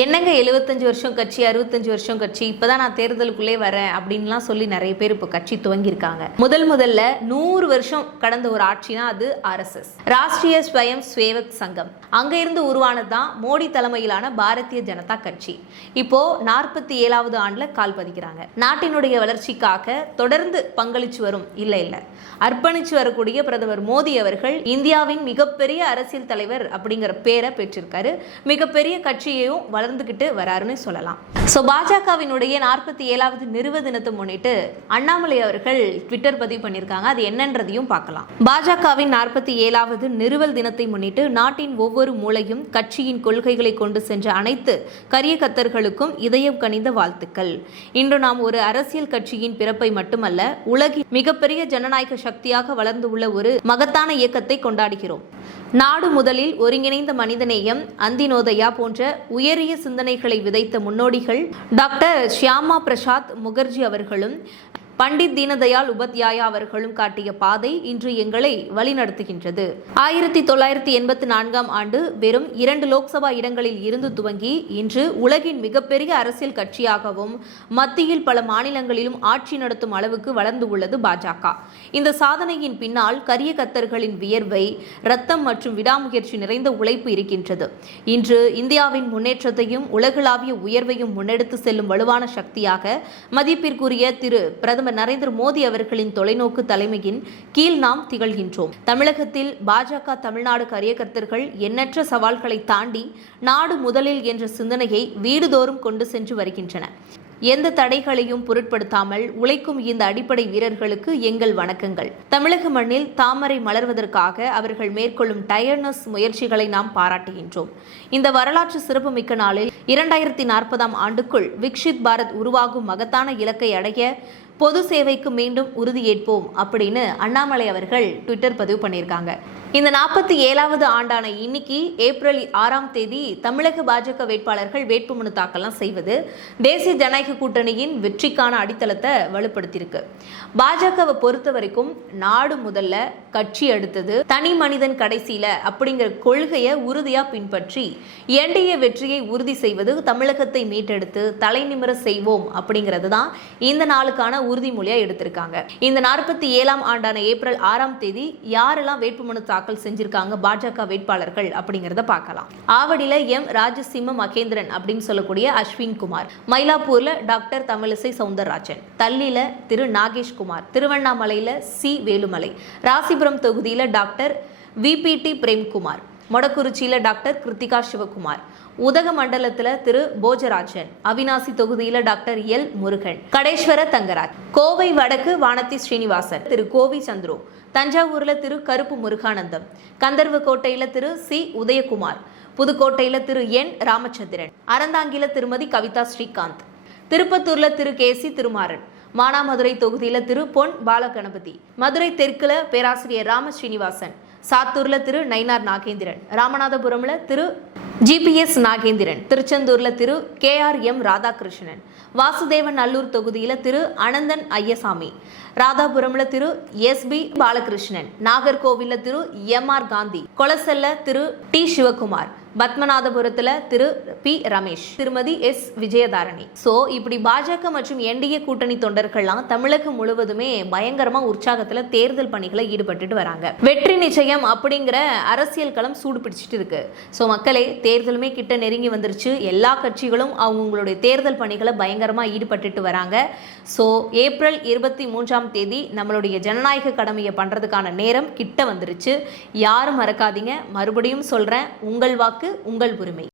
என்னங்க 75 வருஷம் கட்சி, 65 வருஷம் கட்சி, இப்பதான் நான் தேர்தலுக்குள்ளே வரேன் அப்படின்லாம் சொல்லி நிறைய பேர் இப்போ கட்சி துவங்கியிருக்காங்க. முதல்ல 100 வருஷம் கடந்த ஒரு ஆட்சினா அது RSS, ராஷ்டிரிய ஸ்வயம் சேவக் சங்கம். அங்க இருந்து உருவானது தான் மோடி தலைமையிலான பாரதிய ஜனதா கட்சி. இப்போ 47வது ஆண்டுல கால் பதிக்கிறாங்க. நாட்டினுடைய வளர்ச்சிக்காக தொடர்ந்து பங்களிச்சு வரும் இல்ல அர்ப்பணிச்சு வரக்கூடிய பிரதமர் மோடி அவர்கள் இந்தியாவின் மிகப்பெரிய அரசியல் தலைவர் அப்படிங்கிற பேரை பெற்றிருக்காரு. மிகப்பெரிய கட்சியையும் வளர்ந்துகிட்டு வராருன்னு சொல்லலாம். பாஜகவினுடைய 47வது நிறுவ தினத்தை முன்னிட்டு அண்ணாமலை அவர்கள் ட்விட்டர் பதிவு பண்ணியிருக்காங்க. அது என்னன்றதையும் பார்க்கலாம். பாஜகவின் 47வது நிறுவல் தினத்தை முன்னிட்டு நாட்டின் ஒவ்வொரு மூலையும் கட்சியின் கொள்கைகளை கொண்டு சென்ற அனைத்து கரிய கத்தர்களுக்கும் இதயம் கனிந்த வாழ்த்துக்கள். இன்று நாம் ஒரு அரசியல் கட்சியின் பிறப்பை மட்டுமல்ல, உலகின் மிகப்பெரிய ஜனநாயக சக்தியாக வளர்ந்து உள்ள ஒரு மகத்தான இயக்கத்தை கொண்டாடுகிறோம். நாடு முதலில் ஒருங்கிணைந்த மனிதநேயம், அந்தினோதயா போன்ற உயரிய சிந்தனைகளை விதைத்த முன்னோடிகள் டாக்டர் ஷியாமா பிரசாத் முகர்ஜி அவர்களும் பண்டிட் தீனதயாள் உபாத்யாயா அவர்களும் காட்டிய பாதை இன்று எங்களை வழிநடத்துகின்றது. 1984ஆம் ஆண்டு வெறும் 2 லோக்சபா இடங்களில் இருந்து துவங்கி இன்று உலகின் மிகப்பெரிய அரசியல் கட்சியாகவும் மத்தியில் பல மாநிலங்களிலும் ஆட்சி நடத்தும் அளவுக்கு வளர்ந்து உள்ளது பாஜக. இந்த சாதனையின் பின்னால் கரிய கத்தர்களின் வியர்வை, ரத்தம் மற்றும் விடாமுயற்சி நிறைந்த உழைப்பு இருக்கின்றது. இன்று இந்தியாவின் முன்னேற்றத்தையும் உலகளாவிய உயர்வையும் முன்னெடுத்து செல்லும் வலுவான சக்தியாக மதிப்பிற்குரிய திரு பிரதமர் நரேந்திர மோடி அவர்களின் தொலைநோக்கு தலைமையின் கீழ் நாம் திகழ்கின்றோம். தமிழகத்தில் பாஜக தமிழ்நாடு கரியகர்த்தர்கள் எண்ணற்ற சவால்களை தாண்டி நாடு முதலில் என்ற சிந்தனையை வீடுதோறும் கொண்டு சென்று வருகின்றன. எந்த தடைகளையும் பொருட்படுத்தாமல் உழைக்கும் இந்த அடிப்படை வீரர்களுக்கு எங்கள் வணக்கங்கள். தமிழக மண்ணில் தாமரை மலர்வதற்காக அவர்கள் மேற்கொள்ளும் டயர்னஸ் முயற்சிகளை நாம் பாராட்டுகின்றோம். இந்த வரலாற்று சிறப்புமிக்க நாளில் 2040ஆம் ஆண்டுக்குள் விக்ஷித் பாரத் உருவாகும் மகத்தான இலக்கை அடைய பொது சேவைக்கு மீண்டும் உறுதியேற்போம் அப்படின்னு அண்ணாமலை அவர்கள் ட்விட்டர் பதிவு பண்ணியிருக்காங்க. இந்த 47வது ஆண்டான இன்னைக்கு ஏப்ரல் 6ஆம் தேதி தமிழக பாஜக வேட்பாளர்கள் வேட்புமனு தாக்கல்லாம் செய்வது தேசிய ஜனநாயக கூட்டணியின் வெற்றிக்கான அடித்தளத்தை வலுப்படுத்தியிருக்கு. பாஜகவை பொறுத்த வரைக்கும் நாடு முதல்ல, கட்சி அடுத்தது, தனி மனிதன் கடைசியில அப்படிங்கிற கொள்கையை உறுதியா பின்பற்றி என்டிஏ வெற்றியை உறுதி செய்வது, தமிழகத்தை மீட்டெடுத்து தலை நிமிர செய்வோம் அப்படிங்கிறது தான் இந்த நாளுக்கான உறுதிமொழியா எடுத்திருக்காங்க. இந்த 47ஆம் ஆண்டான ஏப்ரல் 6ஆம் தேதி யாரெல்லாம் வேட்புமனு தாக்கல் செஞ்சிருக்காங்க பாஜக வேட்பாளர்கள் அப்படிங்கறத பார்க்கலாம். ஆவடியில எம் ராஜசிம்ம மகேந்திரன் அப்படின்னு சொல்லக்கூடிய அஸ்வின் குமார், மயிலாப்பூர்ல டாக்டர் தமிழிசை சவுந்தரராஜன், தள்ளியில திரு நாகேஷ்குமார், திருவண்ணாமலையில சி வேலுமலை, ராசிபுரம் தொகுதியில டாக்டர் விபிடி பிரேம்குமார், மொடக்குறிச்சியில டாக்டர் கிருத்திகா சிவகுமார், உதகமண்டலத்துல திரு போஜராஜன், அவினாசி தொகுதியில டாக்டர் எல் முருகன், கடேஸ்வர தங்கராஜ், கோவை வடக்கு வானதி ஸ்ரீனிவாசன், திரு கோவி சந்துரு, தஞ்சாவூர்ல திரு கருப்பு முருகானந்தம், கந்தர்வக்கோட்டையில திரு சி உதயகுமார், புதுக்கோட்டையில திரு என் ராமச்சந்திரன், அறந்தாங்கில திருமதி கவிதா ஸ்ரீகாந்த், திருப்பத்தூர்ல திரு கேசி திருமாறன், மானாமதுரை தொகுதியில திரு பொன் பாலகணபதி, மதுரை தெற்குல பேராசிரியர் ராம ஸ்ரீனிவாசன், சாத்தூர்ல திரு நயினார் நாகேந்திரன், ராமநாதபுரம்ல திரு GPS நாகேந்திரன், திருச்செந்தூர்ல திரு KRM ராதாகிருஷ்ணன், வாசுதேவன் நல்லூர் தொகுதியில திரு அனந்தன் ஐயசாமி, ராதாபுரம்ல திரு SB பாலகிருஷ்ணன், நாகர்கோவில்ல திரு MR காந்தி, கொலசல்ல திரு T சிவகுமார், பத்மநாதபுரத்துல திரு P ரமேஷ், திருமதி S விஜயதாரணி. இப்படி பாஜக மற்றும் என்டிஏ கூட்டணி தொண்டர்கள்லாம் தமிழகம் முழுவதுமே பயங்கரமா உற்சாகத்துல தேர்தல் பணிகளை ஈடுபட்டு வராங்க. வெற்றி நிச்சயம் அப்படிங்கிற அரசியல் களம் சூடு பிடிச்சிட்டு இருக்கு. மக்களே, தேர்தலுமே கிட்ட நெருங்கி வந்துருச்சு. எல்லா கட்சிகளும் அவங்களுடைய தேர்தல் பணிகளை பயங்கரமா ஈடுபட்டு வராங்க. ஏப்ரல் 23ஆம் தேதி நம்மளுடைய ஜனநாயக கடமையை பண்றதுக்கான நேரம் கிட்ட வந்துருச்சு. யாரும் மறக்காதீங்க. மறுபடியும் சொல்றேன், உங்கள் வாக்கு உங்கள் உரிமை.